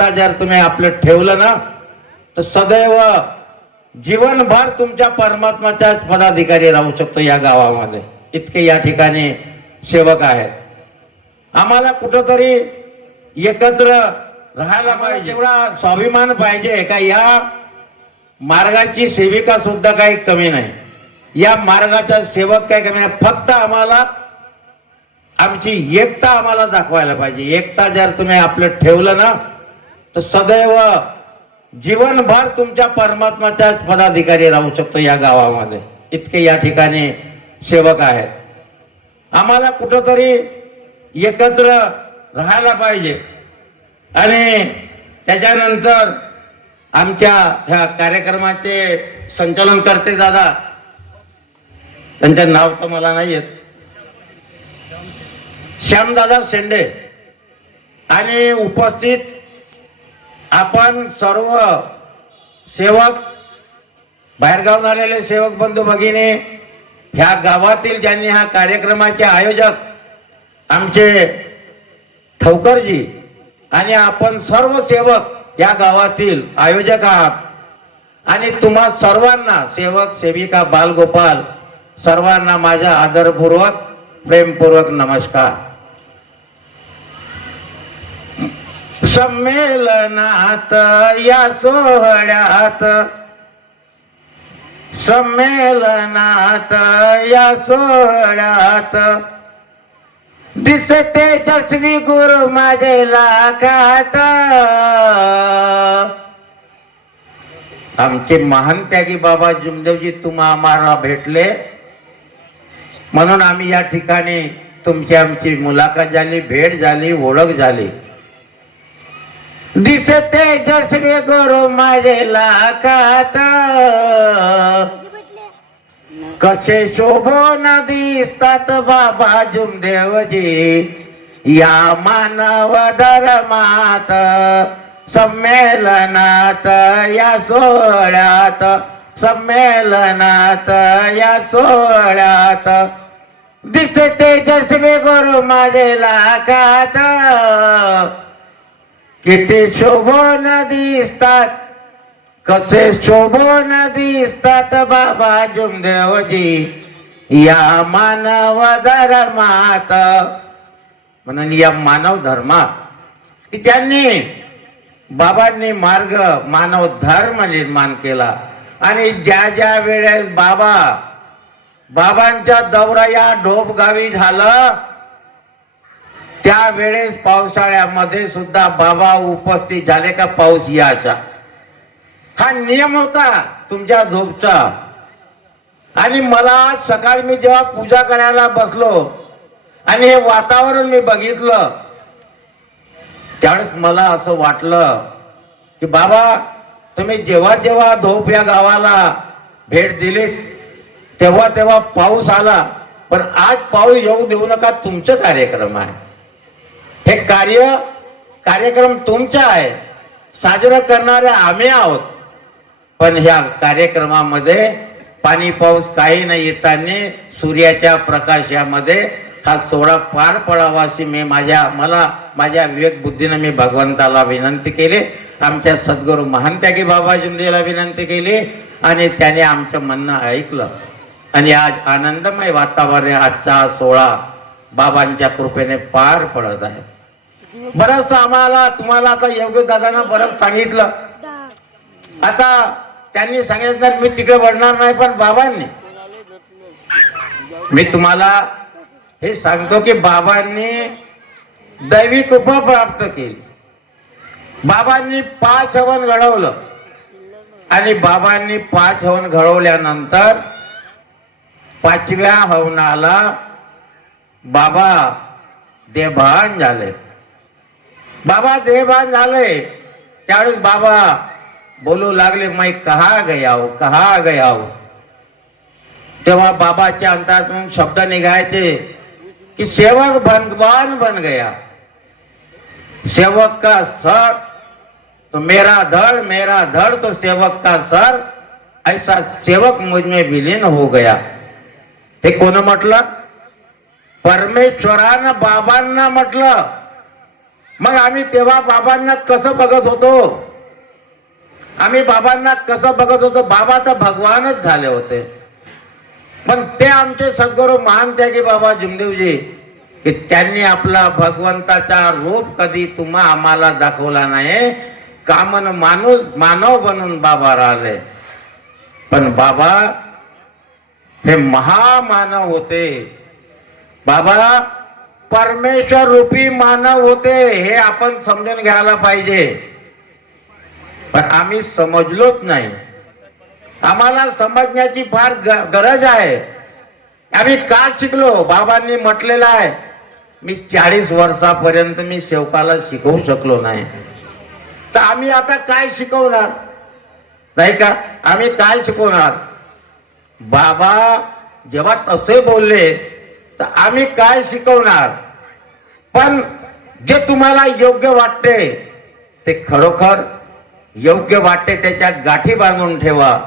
एकता जर तुम्ही आपलं ठेवलं ना तर सदैव जीवनभर तुमच्या परमात्माच्याच पदाधिकारी राहू शकतो या गावामध्ये इतके या ठिकाणी सेवक आहेत. आम्हाला कुठंतरी एकत्र राहायला पाहिजे एवढा स्वाभिमान पाहिजे का या मार्गाची सेविका सुद्धा काही कमी नाही. या मार्गाचा सेवक काही कमी नाही. फक्त आम्हाला आमची एकता आम्हाला दाखवायला पाहिजे. एकता जर तुम्ही आपलं ठेवलं ना तर सदैव जीवनभर तुमच्या परमात्माच्याच पदाधिकारी राहू शकतो या गावामध्ये. इतके या ठिकाणी सेवक आहेत. आम्हाला कुठंतरी एकत्र राहायला पाहिजे. आणि त्याच्यानंतर आमच्या ह्या कार्यक्रमाचे संचालन करते दादा. त्यांचं नाव तर मला नाही येत. श्यामदादा शेंडे. आणि उपस्थित आपण सर्व सेवक बाहेरगावून आलेले सेवक बंधू भगिनी ह्या गावातील ज्यांनी हा कार्यक्रमाचे आयोजक आमचे ठवकरजी आणि आपण सर्व सेवक या गावातील आयोजक आहात. आणि तुम्हा सर्वांना सेवक सेविका बालगोपाल सर्वांना माझा आदरपूर्वक प्रेमपूर्वक नमस्कार. संमेलनात या सोहळ्यात. संमेलनात या सोहळ्यात. दिसते तस्वी गुरु माझे लाखात. आमचे महान त्यागी बाबा जुमदेवजी तुम्हा आम्हाला भेटले. म्हणून आम्ही या ठिकाणी तुमची आमची मुलाखत झाली भेट झाली ओळख झाली. दिसते तेजस्वी गुरु माझे लाखात. कसे शोभून दिसतात बाबा जुमदेवजी. या मानव धर्मात संमेलनात या सोहळ्यात संमेलनात या सोहळ्यात. दिसते तेजस्वी गुरु माझे लाखात. किती शोभून दिसतात? कसे शोभून दिसतात बाबा जुमदेवजी? या मानव धर्मात. म्हणून या मानव धर्मात. की त्यांनी बाबांनी मार्ग मानव धर्म निर्माण केला. आणि ज्या ज्या वेळेस बाबा बाबांच्या दौरा या ढोप गावी त्यावेळेस पावसाळ्यामध्ये सुद्धा बाबा उपस्थित झाले का पाऊस याचा हा नियम होता तुमच्या झोपचा. आणि मला आज सकाळी मी जेव्हा पूजा करायला बसलो आणि हे वातावरण मी बघितलं त्यावेळेस मला असं वाटलं की बाबा तुम्ही जेव्हा जेव्हा धोप या गावाला भेट दिली तेव्हा तेव्हा पाऊस आला. पण आज पाऊस येऊ देऊ नका तुमचं कार्यक्रम आहे. हे कार्य कार्यक्रम तुमचा आहे. साजरं करणारे आम्ही आहोत. पण ह्या कार्यक्रमामध्ये पाणी पाऊस काही नाही येताना सूर्याच्या प्रकाशामध्ये हा सोहळा पार पडावा अशी मी माझ्या मला माझ्या विवेक बुद्धीनं मी भगवंताला विनंती केली. आमच्या सद्गुरू महानत्यागी बाबा जुंदेला विनंती केली आणि त्याने आमचं म्हणणं ऐकलं. आणि आज आनंदमय वातावरण आजचा सोहळा बाबांच्या कृपेने पार पडत आहे बरंच आम्हाला तुम्हाला आता योग्य दादांना बरंच सांगितलं. आता त्यांनी सांगितलं मी तिकडे वळणार नाही पण बाबांनी. मी तुम्हाला हे सांगतो की बाबांनी दैवी कृपा प्राप्त केली. बाबांनी पाच हवन घडवलं. आणि बाबांनी पाच हवन घडवल्यानंतर पाचव्या हवनाला बाबा देभान झाले. बाबा देभान झाले. त्यावेळेस बाबा बोलू लागले माई कहा गया हो? कहा गया हो? तेव्हा बाबाच्या अंतरातून शब्द निघायचे कि सेवक भगवान बन गया. सेवक का सर? तो मेरा धड़ मेरा धड़ तो सेवक का सर. ऐसा सेवक मुझ में विलीन हो गया. ते कोण म्हटलं? परमेश्वरानं बाबांना म्हटलं. मग आम्ही तेव्हा बाबांना कसं बघत होतो? आम्ही बाबांना कसं बघत होतो? बाबा तर भगवानच झाले होते. पण ते आमचे सद्गुरू महान त्यागी बाबा जिमदेवजी की त्यांनी आपला भगवंताचा रूप कधी तुम्हा आम्हाला दाखवला नाही. कामन माणूस मानव बनून बाबा राहिले. पण बाबा हे महामानव होते. बाबा परमेश्वर रूपी मानव होते हे आपण समजून घ्यायला पाहिजे. पण आम्ही समजलोच नाही. आम्हाला समजण्याची फार गरज आहे. आम्ही का शिकलो? बाबांनी म्हटलेलं आहे मी चाळीस वर्षापर्यंत मी सेवकाला शिकवू शकलो नाही. तर आम्ही आता काय शिकवणार? नाही का? आम्ही काय शिकवणार? बाबा जेव्हा तसे बोलले तर आम्ही काय शिकवणार? पण जे तुम्हाला योग्य वाटते ते खरोखर योग्य वाटते त्याच्या गाठी बांधून ठेवा.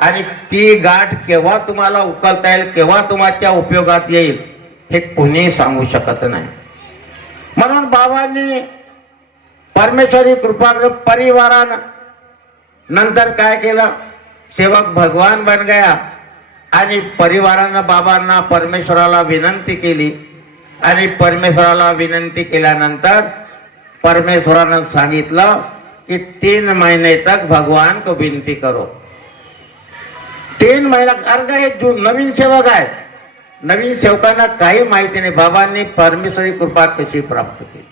आणि ती गाठ केव्हा तुम्हाला उकलता येईल केव्हा तुमच्या उपयोगात येईल हे कोणी सांगू शकत नाही. म्हणून बाबांनी परमेश्वरी कृपा परिवारानं नंतर काय केलं? सेवक भगवान बन गया. आणि परिवारानं बाबांना परमेश्वराला विनंती केली आणि परमेश्वराला विनंती केल्यानंतर परमेश्वरानं सांगितलं की तीन महिने तक भगवान को विनती करो. तीन महिना कारण का हे जो नवीन सेवक आहे नवीन सेवकांना काही माहिती नाही बाबांनी परमेश्वरी कृपा कशी प्राप्त केली?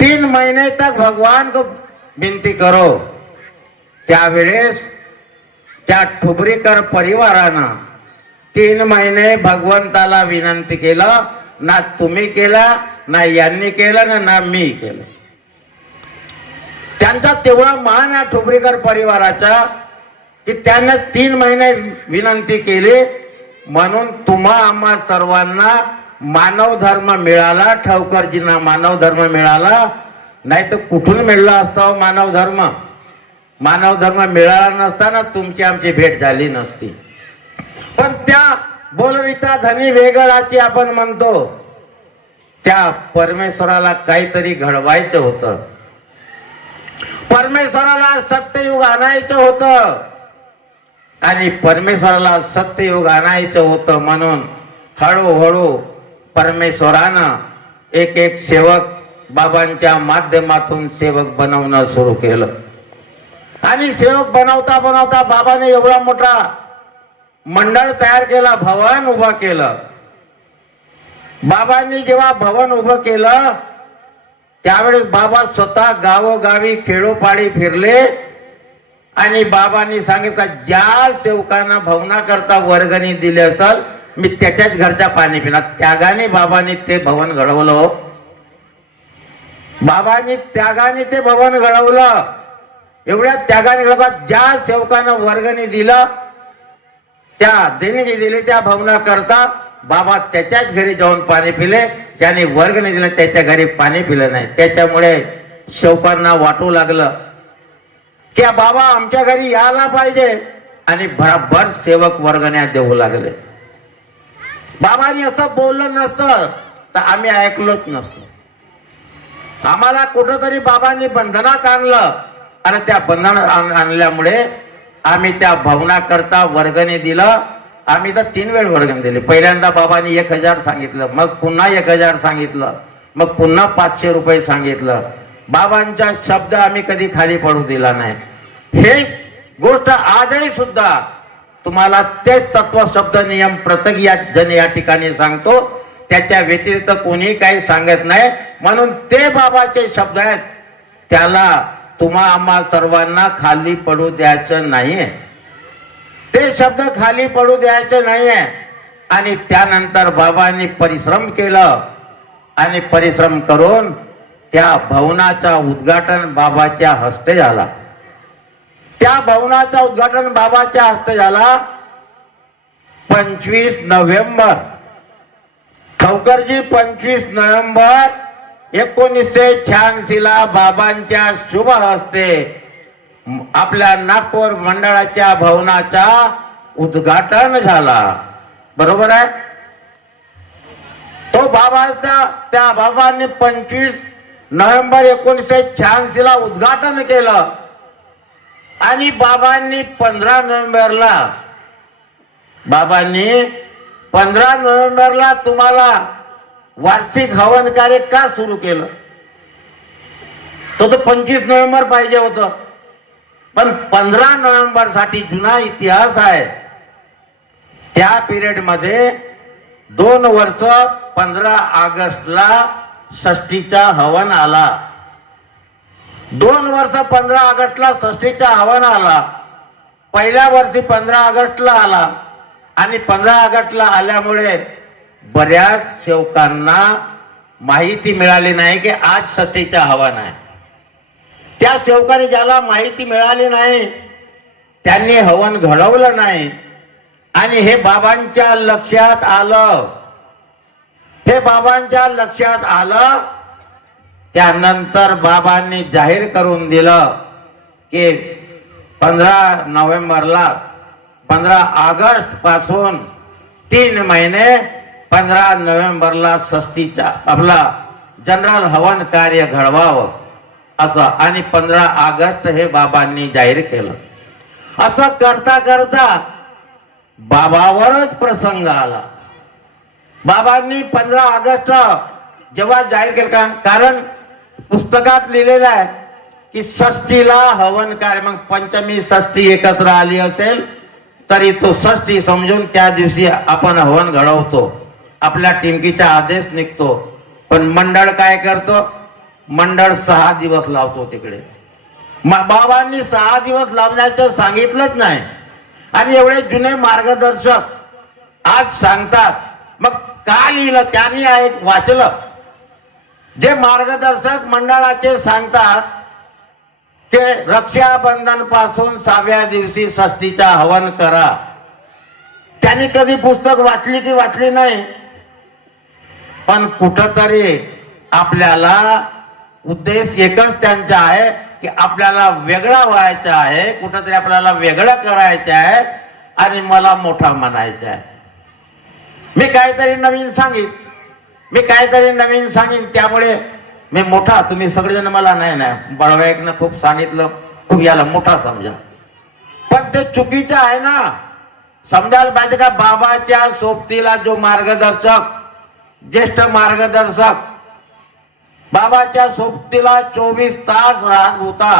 तीन महिने तक भगवान को विनती करो. त्यावेळेस त्या ठुबरीकर परिवारानं तीन महिने भगवंताला विनंती केलं ना तुम्ही केला ना यांनी केलं ना ना मी केलं. त्यांचा तेवढा मान आहे ठोबरीकर परिवाराचा की त्यांना तीन महिने विनंती केली म्हणून तुम्हा आम्हा सर्वांना मानव धर्म मिळाला ठवकरजींना मानव धर्म मिळाला. नाही तर कुठून मिळला असता हो मानव धर्म? मानव धर्म मिळाला नसताना तुमची आमची भेट झाली नसती. पण त्या बोलविता धनी वेगळाची आपण म्हणतो. त्या परमेश्वराला काहीतरी घडवायचं होतं. परमेश्वराला सत्ययुग आणायचं होतं. आणि परमेश्वराला सत्ययुग आणायचं होतं म्हणून हळूहळू परमेश्वरानं एक एक सेवक बाबांच्या माध्यमातून सेवक बनवणं सुरू केलं. आणि सेवक बनवता बनवता बाबाने एवढा मोठा मंडळ तयार केला भवन उभं केलं. बाबांनी जेव्हा भवन उभं केलं त्यावेळेस बाबा स्वतः गावोगावी खेडोपाडी फिरले आणि बाबांनी सांगितलं ज्या सेवकांना भवनाकरता वर्गणी दिली असल मी त्याच्याच घरच्या पाणी पिणार. त्यागाने बाबांनी ते भवन घडवलं हो. बाबांनी त्यागाने ते भवन घडवलं. एवढ्या त्यागाने घडवलं ज्या सेवकांना वर्गणी दिलं त्या देणगी दिले त्या भवनाकरता बाबा त्याच्याच घरी जाऊन पाणी पिले. ज्याने वर्ग नाही दिलं त्याच्या घरी पाणी पिलं नाही. त्याच्यामुळे शेवकांना वाटू लागलं. की बाबा आमच्या घरी यायला पाहिजे? आणि भराभर सेवक वर्गण्या देऊ लागले. बाबांनी असं बोललं नसतं तर आम्ही ऐकलोच नसतो. आम्हाला कुठंतरी बाबांनी बंधनात आणलं. आणि त्या बंधनात आण- आणल्यामुळे आम्ही त्या भवनाकरता वर्गणी दिलं. आम्ही तर तीन वेळ वर्गणी दिली. पहिल्यांदा बाबांनी एक हजार सांगितलं मग पुन्हा एक हजार सांगितलं मग पुन्हा पाचशे रुपये सांगितलं. बाबांचा शब्द आम्ही कधी खाली पडू दिला नाही. हे गोष्ट आजही सुद्धा तुम्हाला तेच तत्व शब्द नियम प्रत्येक या जण या ठिकाणी सांगतो. त्याच्या व्यतिरिक्त कोणी काही सांगत नाही. म्हणून ते बाबाचे शब्द आहेत त्याला तुम्हा आम्हा सर्वांना खाली पडू द्यायचं नाहीये. ते शब्द खाली पडू द्यायचे नाहीये. आणि त्यानंतर बाबांनी परिश्रम केलं. आणि परिश्रम करून त्या भवनाचा उद्घाटन बाबाच्या हस्ते झाला. त्या भवनाचा उद्घाटन बाबाच्या हस्ते झाला पंचवीस नोव्हेंबर. खवकरजी पंचवीस नोव्हेंबर एकोणीसशे शहाऐंशीला बाबांच्या शुभ हस्ते आपल्या नागपूर मंडळाच्या भवनाचा उद्घाटन झाला. बरोबर आहे? तो बाबाचा त्या बाबांनी पंचवीस नोव्हेंबर एकोणीसशे शहाऐंशी ला उद्घाटन केलं. आणि बाबांनी पंधरा नोव्हेंबरला बाबांनी पंधरा नोव्हेंबरला तुम्हाला वार्षिक हवन कार्य का सुरू केलं? तो तर पंचवीस नोव्हेंबर पाहिजे होतं. पण पंधरा नोव्हेंबरसाठी जुना इतिहास आहे. त्या पिरियडमध्ये दोन वर्ष पंधरा ऑगस्टला षष्टीचा हवन आला. दोन वर्ष पंधरा ऑगस्टला षष्टीचा हवन आला. पहिल्या वर्षी पंधरा ऑगस्टला आला. आणि पंधरा ऑगस्टला आल्यामुळे बऱ्याच सेवकांना माहिती मिळाली नाही की आज षष्टीचा हवन आहे त्या सेवकाने ज्याला माहिती मिळाली नाही त्यांनी हवन घडवलं नाही. आणि हे बाबांच्या लक्षात आलं. हे बाबांच्या लक्षात आलं त्यानंतर बाबांनी जाहीर करून दिलं की पंधरा नोव्हेंबरला पंधरा ऑगस्टपासून तीन महिने पंधरा नोव्हेंबरला सस्तीचा आपला जनरल हवन कार्य घडवावं असं आणि पंधरा ऑगस्ट हे बाबांनी जाहीर केलं. असं करता करता बाबावरच प्रसंग आला. बाबांनी पंधरा ऑगस्ट जेव्हा जाहीर केलं का? कारण पुस्तकात लिहिलेलं आहे की षष्टीला हवन कार्य मग पंचमी षष्टी एकत्र आली असेल तरी तो षष्टी समजून त्या दिवशी आपण हवन घडवतो. आपल्या टिमकीचा आदेश निघतो. पण मंडळ काय करतो? मंडळ सहा दिवस लावतो तिकडे. बाबांनी सहा दिवस लावण्याचं सांगितलंच नाही. आणि एवढे जुने मार्गदर्शक आज सांगतात. मग का लिहिलं? त्यांनी एक वाचलं. जे मार्गदर्शक मंडळाचे सांगतात ते रक्षाबंधनपासून सहाव्या दिवशी षष्टीचा हवन करा. त्यांनी कधी पुस्तक वाचली की वाचली नाही? पण कुठंतरी आपल्याला उद्देश एकच त्यांचा आहे की आपल्याला वेगळा व्हायचा आहे कुठंतरी आपल्याला वेगळं करायचं आहे आणि मला मोठा म्हणायचं आहे. मी काहीतरी नवीन सांगीन. मी काहीतरी नवीन सांगीन त्यामुळे मी मोठा. तुम्ही सगळेजण मला नाही नाही. बळवायकनं खूप सांगितलं. खूप याला मोठा समजा. पण ते चुकीचं आहे ना. समजायला पाहिजे का बाबाच्या सोबतीला जो मार्गदर्शक ज्येष्ठ मार्गदर्शक. बाबाच्या सोबतीला चोवीस तास राहत होता.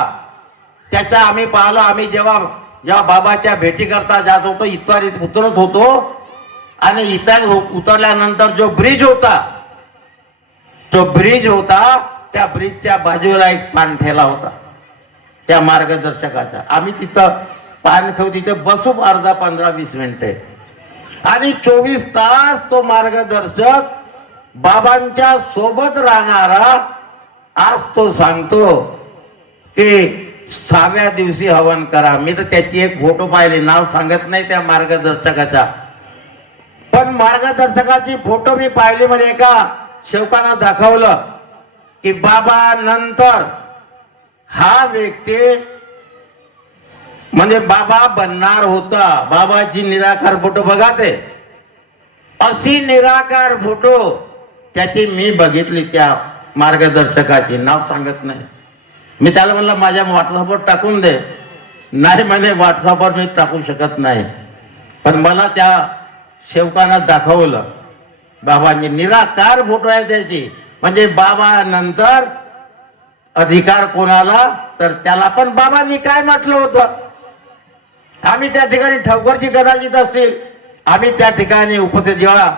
त्याचा आम्ही पाहिलो आम्ही जेव्हा जेव्हा बाबाच्या भेटी करता जात होतो इतर उतरत होतो. आणि इतर उतरल्यानंतर जो ब्रिज होता जो ब्रिज होता त्या ब्रिजच्या बाजूला एक पान ठेला होता. त्या मार्गदर्शकाचा. आम्ही तिथं पान ठेवू तिथे बसू अर्धा पंधरा वीस मिनिटे. आणि चोवीस तास तो मार्गदर्शक बाबांच्या सोबत राहणारा आज तो सांगतो की सहाव्या दिवशी हवन करा. मी तर त्याची एक फोटो पाहिली. नाव सांगत नाही त्या मार्गदर्शकाचा. पण मार्गदर्शकाची फोटो मी पाहिली म्हणजे एका शेवकानं दाखवलं की बाबा नंतर हा व्यक्ती म्हणजे बाबा बनणार होता. बाबाची निराकार फोटो बघा ते. अशी निराकार फोटो त्याची मी बघितली त्या मार्गदर्शकाची. नाव सांगत नाही. मी त्याला म्हणलं माझ्या व्हॉट्सअपवर टाकून दे. नाही म्हणे व्हॉट्सअपवर मी टाकू शकत नाही. पण मला त्या सेवकानं दाखवलं बाबांनी निराकार फोटो आहे त्याची. म्हणजे बाबा नंतर अधिकार कोणाला तर त्याला पण बाबांनी काय म्हटलं होतं? आम्ही त्या ठिकाणी ठवकरची कदाचित असतील आम्ही त्या ठिकाणी उपस्थित जेव्हा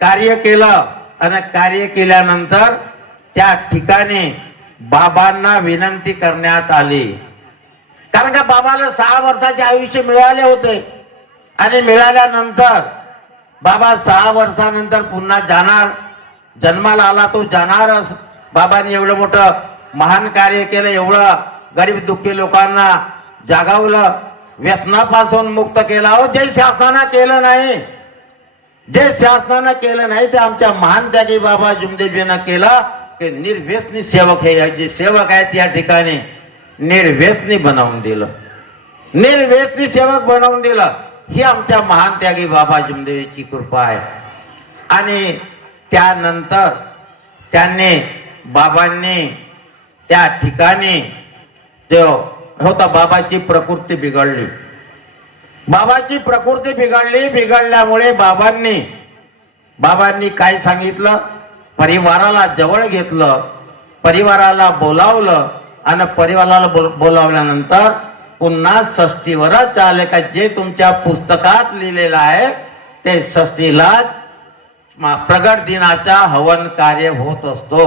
कार्य केलं. आणि कार्य केल्यानंतर त्या ठिकाणी बाबांना विनंती करण्यात आली. कारण का बाबाला सहा वर्षाचे आयुष्य मिळाले होते. आणि मिळाल्यानंतर बाबा सहा वर्षानंतर पुन्हा जाणार. जन्माला आला तो जाणारच. बाबांनी एवढं मोठं महान कार्य केलं एवढं गरीब दुःखी लोकांना जागावलं. व्यसनापासून मुक्त केला. हो जे शासनानं केलं नाही जे शासनानं केलं नाही ते आमच्या महान त्यागी बाबा जुमदेवीनं केलं की निर्व्यसनी सेवक हे जे सेवक आहेत या ठिकाणी निर्व्यसनी बनवून दिलं. निर्व्यसनी सेवक बनवून दिलं. ही आमच्या महान त्यागी बाबा जुमदेवीची कृपा आहे. आणि त्यानंतर त्यांनी बाबांनी त्या ठिकाणी जो होता बाबाची प्रकृती बिघडली. बाबाची प्रकृती बिघडली बिघडल्यामुळे बाबांनी बाबांनी काय सांगितलं? परिवाराला जवळ घेतलं परिवाराला बोलावलं आणि परिवाराला बोल- बोलावल्यानंतर पुन्हा षष्टीवरच आले का जे तुमच्या पुस्तकात लिहिलेलं आहे ते षष्टीला प्रगट दिनाचा हवन कार्य होत असतो.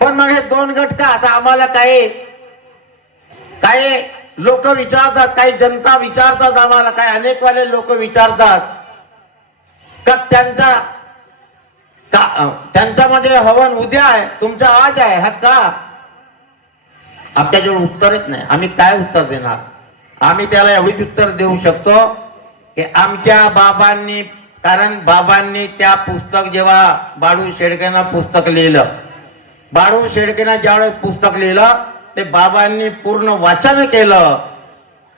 पण मग हे दोन गट का आता आम्हाला काही काही लोक विचारतात काही जनता विचारतात आम्हाला काही अनेक वाले लोक विचारतात. का त्यांचा का त्यांच्यामध्ये हवन उद्या आहे तुमचा आज आहे हा का? आपल्याजवळ उत्तरच नाही. आम्ही काय उत्तर देणार? आम्ही त्याला एवढीच उत्तर देऊ शकतो की आमच्या बाबांनी कारण बाबांनी त्या पुस्तक जेव्हा बाळू शेडकेनं पुस्तक लिहिलं बाळू शेडकेनं ज्यावेळेस पुस्तक लिहिलं ते बाबांनी पूर्ण वाचन केलं.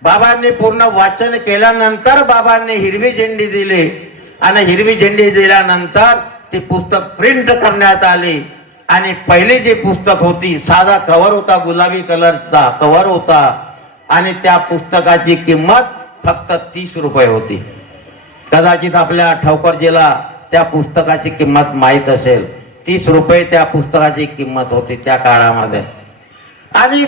बाबांनी पूर्ण वाचन केल्यानंतर बाबांनी हिरवी झेंडी दिली. आणि हिरवी झेंडी दिल्यानंतर ती पुस्तक प्रिंट करण्यात आली. आणि पहिली जी पुस्तक होती साधा कव्हर होता गुलाबी कलरचा कव्हर होता. आणि त्या पुस्तकाची किंमत फक्त तीस रुपये होती. कदाचित आपल्या ठावकरजीला त्या पुस्तकाची किंमत माहीत असेल. तीस रुपये त्या पुस्तकाची किंमत होती त्या काळामध्ये. आणि